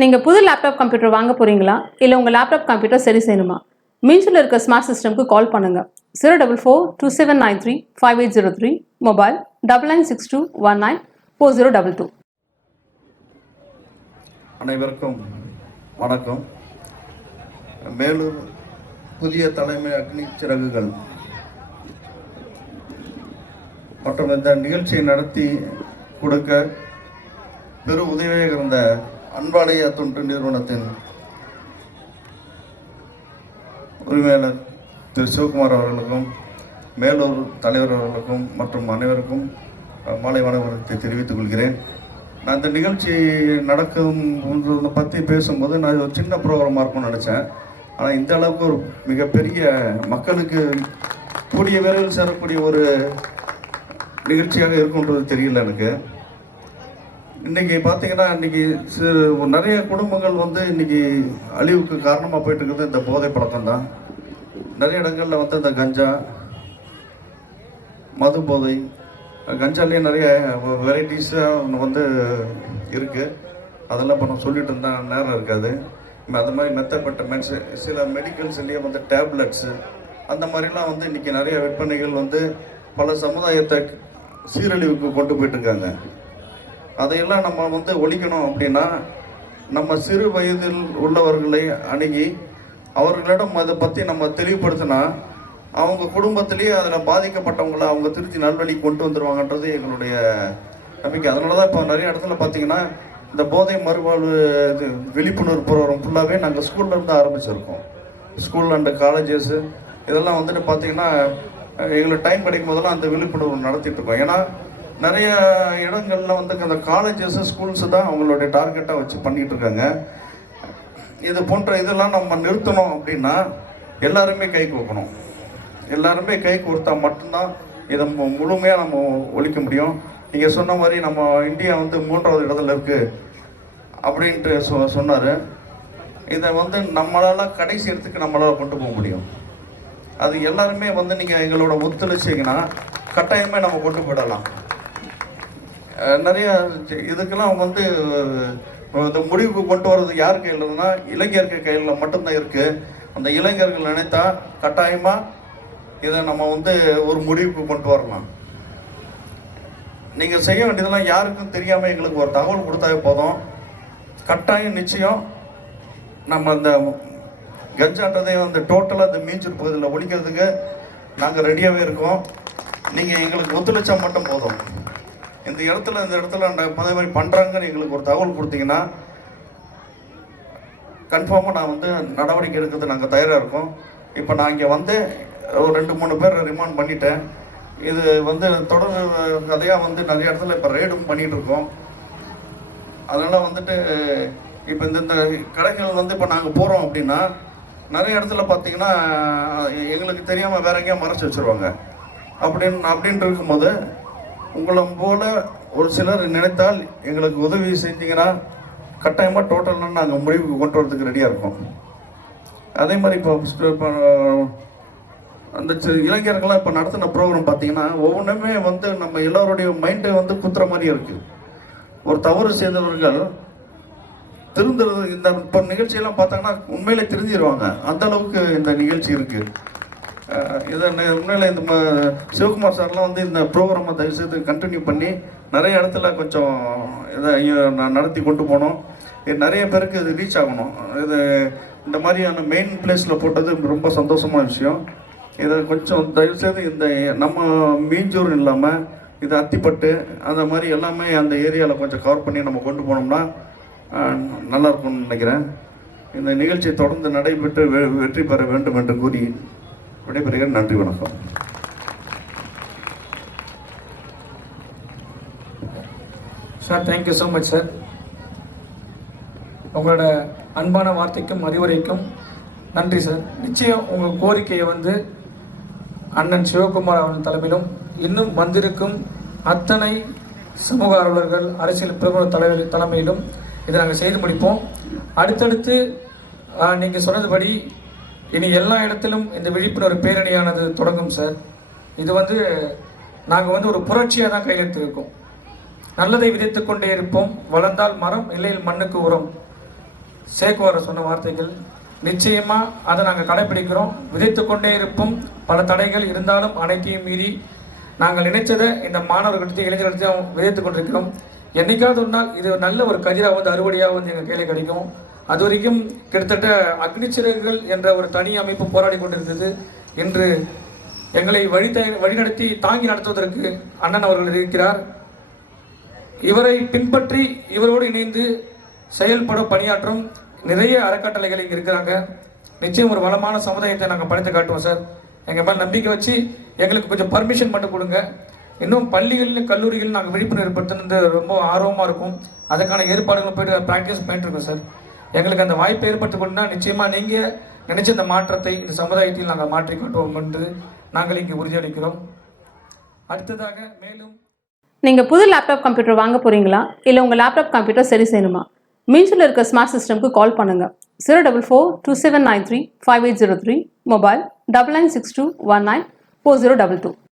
நீங்கள் புது laptop computer வாங்க போகிறீங்களா இல்லை உங்கள் லேப்டாப் கம்ப்யூட்டர் சரி செய்யணுமா? மீன்ஸில் இருக்க ஸ்மார்ட் சிஸ்டம்க்கு கால் பண்ணுங்கள். 04427935803, மொபைல் 9962194022. அனைவருக்கும் வணக்கம். மேலூர் புதிய தலைமை அக்னி சிறகுகள் மற்றும் இந்த நிகழ்ச்சியை நடத்தி கொடுக்க பெரு உதவியாக இருந்த அன்பாலய தொண்டு நிறுவனத்தின் உரிமையாளர் திரு சிவகுமார் அவர்களுக்கும் மேலூர் தலைவர் அவர்களுக்கும் மற்றும் அனைவருக்கும் மாலை வணக்கத்தை தெரிவித்துக் கொள்கிறேன். நான் இந்த நிகழ்ச்சி நடக்கும் பற்றி பேசும்போது நான் ஒரு சின்ன ப்ரோக்ராமாக இருக்கும்னு நினச்சேன். ஆனால் இந்த அளவுக்கு ஒரு மிகப்பெரிய மக்களுக்கு கூடிய விரைவில் சேரக்கூடிய ஒரு நிகழ்ச்சியாக இருக்குன்றது தெரியல எனக்கு. இன்றைக்கி பார்த்தீங்கன்னா இன்றைக்கி நிறைய குடும்பங்கள் இன்றைக்கி அழிவுக்கு காரணமாக போயிட்டு இருக்குது இந்த போதை பழக்கம்தான். நிறைய இடங்களில் இந்த கஞ்சா, மது போதை, கஞ்சாலேயே நிறைய வெரைட்டிஸாக இருக்குது. அதெல்லாம் இப்போ நான் சொல்லிட்டு இருந்தால் நேரம் இருக்காது. அது மாதிரி மெத்தப்பட்ட சில மெடிக்கல்ஸ்லேயே டேப்லெட்ஸு அந்த மாதிரிலாம் இன்றைக்கி நிறைய விற்பனைகள் பல சமுதாயத்தை சீரழிவுக்கு கொண்டு போயிட்டுருக்காங்க. அதையெல்லாம் நம்ம ஒழிக்கணும் அப்படின்னா நம்ம சிறு வயதில் உள்ளவர்களை அணுகி அவர்களிடம் அதை பற்றி நம்ம தெளிவுபடுத்தினா அவங்க குடும்பத்திலேயே அதில் பாதிக்கப்பட்டவங்களை அவங்க திருத்தி நல்வழி கொண்டு வந்துடுவாங்கன்றது எங்களுடைய நம்பிக்கை. அதனால தான் இப்போ நிறைய இடத்துல பார்த்திங்கன்னா இந்த போதை மறுவாழ்வு விழிப்புணர்வு ப்ரோக்ராம் ஃபுல்லாகவே நாங்கள் ஸ்கூல்லேருந்து ஆரம்பிச்சிருக்கோம். ஸ்கூல் அண்டு காலேஜஸ்ஸு இதெல்லாம் பார்த்திங்கன்னா எங்களுக்கு டைம் கிடைக்கும் போதெல்லாம் அந்த விழிப்புணர்வு நடத்திட்டுருக்கோம். ஏன்னா நிறைய இடங்களில் அந்த காலேஜஸ் ஸ்கூல்ஸு தான் அவங்களுடைய டார்கெட்டாக வச்சு பண்ணிகிட்ருக்காங்க. இது போன்ற இதெல்லாம் நம்ம நிறுத்தணும் அப்படின்னா எல்லாருமே கை கோக்கணும். எல்லாருமே கை கொடுத்தா மட்டும்தான் இதை முழுமையாக நம்ம ஒழிக்க முடியும். நீங்கள் சொன்ன மாதிரி நம்ம இந்தியா 3வது இடத்துல இருக்குது அப்படின்ட்டு சொன்னார். இதை நம்மளால் கடைசி இடத்துக்கு நம்மளால் கொண்டு போக முடியும். அது எல்லாருமே நீங்கள் எங்களோட ஒத்துழைச்சிங்கன்னா கட்டாயமே நம்ம கொண்டு போயிடலாம். நிறைய இதுக்கெல்லாம் இந்த முடிவுக்கு கொண்டு வர்றது யார் கையில் இருக்குன்னா இளைஞர்கள் கையில் மட்டும்தான் இருக்குது. அந்த இளைஞர்கள் நினைத்தா கட்டாயமாக இதை நம்ம ஒரு முடிவுக்கு கொண்டு வரலாம். நீங்கள் செய்ய வேண்டியதெல்லாம் யாருக்கும் தெரியாமல் எங்களுக்கு ஒரு தகவல் கொடுத்தாவே போதும். கட்டாயம் நிச்சயம் நம்ம இந்த கஞ்சான்றதையும் டோட்டலாக இந்த மீஞ்சூர் பகுதியில் ஒழிக்கிறதுக்கு நாங்கள் ரெடியாகவே இருக்கோம். நீங்கள் எங்களுக்கு ஒத்துழைச்சா மட்டும் போதும். இந்த இடத்துல அந்த மாதிரி பண்ணுறாங்கன்னு எங்களுக்கு ஒரு தகவல் கொடுத்தீங்கன்னா கன்ஃபார்மாக நான் நடவடிக்கை எடுக்கிறது நாங்கள் தயாராக இருக்கோம். இப்போ நான் இங்கே ஒரு 2-3 பேர் ரிமாண்ட் பண்ணிட்டேன். இது தொடர் கதையாக நிறைய இடத்துல இப்போ ரெய்டும் பண்ணிகிட்ருக்கோம். அதனால் இப்போ இந்த கடைகள் இப்போ நாங்கள் போகிறோம் அப்படின்னா நிறைய இடத்துல பார்த்தீங்கன்னா எங்களுக்கு தெரியாமல் வேற எங்கேயா மறைச்சி வச்சுருவாங்க. அப்படின்ட்டு இருக்கும்போது உங்களை போல் ஒரு சிலர் நினைத்தால் எங்களுக்கு உதவி செஞ்சீங்கன்னா கட்டாயமாக டோட்டலாக நாங்கள் முடிவுக்கு கொண்டு வரதுக்கு ரெடியாக இருக்கோம். அதே மாதிரி இப்போ அந்த இளைஞர்கள்லாம் இப்போ நடத்தின ப்ரோக்ராம் பார்த்தீங்கன்னா ஒவ்வொன்றுமே நம்ம எல்லோருடைய மைண்டை குத்துற மாதிரி இருக்குது. ஒரு தவறு செய்தவர்கள் திருந்துறது இந்த இப்போ நிகழ்ச்சியெல்லாம் பார்த்தாங்கன்னா உண்மையிலே தெரிஞ்சிருவாங்க. அந்த அளவுக்கு இந்த நிகழ்ச்சி இருக்குது. இதை உண்மையில் இந்த சிவகுமார் சார்லாம் இந்த ப்ரோக்ராமை தயவுசெய்து கண்டினியூ பண்ணி நிறைய இடத்துல கொஞ்சம் இதை நடத்தி கொண்டு போகணும். இது நிறைய பேருக்கு இது ரீச் ஆகணும். இது இந்த மாதிரியான மெயின் பிளேஸில் போட்டது ரொம்ப சந்தோஷமான விஷயம். இதை கொஞ்சம் தயவுசெய்து இந்த நம்ம மீஞ்சூர் இல்லாமல் இது அத்திப்பட்டு அந்த மாதிரி எல்லாமே அந்த ஏரியாவில் கொஞ்சம் கவர் பண்ணி நம்ம கொண்டு போனோம்னா நல்லா இருக்கும்னு நினைக்கிறேன். இந்த நிகழ்ச்சியை தொடர்ந்து நடைபெற்று வெற்றி பெற வேண்டும் என்று கூறி விடைபெறுகிறேன். நன்றி, வணக்கம். Sir, thank you so much sir. உங்களோட அன்பான வார்த்தைக்கும் அறிவுரைக்கும் நன்றி சார். நிச்சயம் உங்கள் கோரிக்கையை அண்ணன் சிவகுமார் அவர்கள் தலைமையிலும் இன்னும் வந்திருக்கும் அத்தனை சமூக ஆர்வலர்கள், அரசியல் பிரமுக தலைமையிலும் இதை நாங்கள் செய்து முடிப்போம். அடுத்தடுத்து நீங்கள் சொன்னதுபடி இனி எல்லா இடத்திலும் இந்த விழிப்புணர்வு பேரணியானது தொடங்கும் சார். இது நாங்கள் ஒரு புரட்சியாக தான் கையெழுத்திருக்கோம். நல்லதை விதைத்து கொண்டே இருப்போம். வளர்ந்தால் மரம், இல்லையில் மண்ணுக்கு உரம். சேக்குவார சொன்ன வார்த்தைகள் நிச்சயமாக அதை நாங்கள் கடைப்பிடிக்கிறோம். விதைத்து கொண்டே இருப்போம். பல தடைகள் இருந்தாலும் அனைத்தையும் மீறி நாங்கள் நினைச்சதை இந்த மாணவர்களிடத்தையும் இளைஞர்களிடத்தையும் விதைத்து கொண்டிருக்கிறோம். என்னைக்காவது ஒரு நாள் இது நல்ல ஒரு கதிராக வந்து அறுவடையாக வந்து எங்கள் கையில் கிடைக்கும். அது வரைக்கும் கிட்டத்தட்ட அக்னிச்சிறகுகள் என்ற ஒரு தனி அமைப்பு போராடி கொண்டிருந்தது. இன்று எங்களை வழிநடத்தி தாங்கி நடத்துவதற்கு அண்ணன் அவர்கள் இருக்கிறார். இவரை பின்பற்றி இவரோடு இணைந்து செயல்பட பணியாற்றும் நிறைய அறக்கட்டளைகள் இங்கே இருக்கிறாங்க. நிச்சயம் ஒரு வளமான சமுதாயத்தை நாங்கள் படைத்து காட்டுவோம் சார். எங்கள் மேலே நம்பிக்கை வச்சு எங்களுக்கு கொஞ்சம் பர்மிஷன் மட்டும் கொடுங்க. இன்னும் பள்ளிகளிலும் கல்லூரிகளிலும் நாங்கள் விழிப்புணர்வு ஏற்படுத்துறது ரொம்ப ஆர்வமாக இருக்கும். அதுக்கான ஏற்பாடுகளும் போய்ட்டு ப்ராக்டிஸ் பண்ணிட்டுருக்கோம் சார். எங்களுக்கு அந்த வாய்ப்பை ஏற்படுத்தி கொண்டா நிச்சயமாக நீங்கள் நினைச்ச இந்த மாற்றத்தை இந்த சமுதாயத்தில் நாங்கள் மாற்றி காட்டுவோம் என்று நாங்கள் இங்கே உறுதியளிக்கிறோம். அடுத்ததாக மேலும் நீங்கள் புது லேப்டாப் கம்ப்யூட்டர் வாங்க போகிறீங்களா, இல்லை உங்கள் லேப்டாப் கம்ப்யூட்டர் சரி செய்யணுமா? மீன்ஸில் இருக்க ஸ்மார்ட் சிஸ்டம்க்கு கால் பண்ணுங்கள். 04427935803, மொபைல் 9962194022.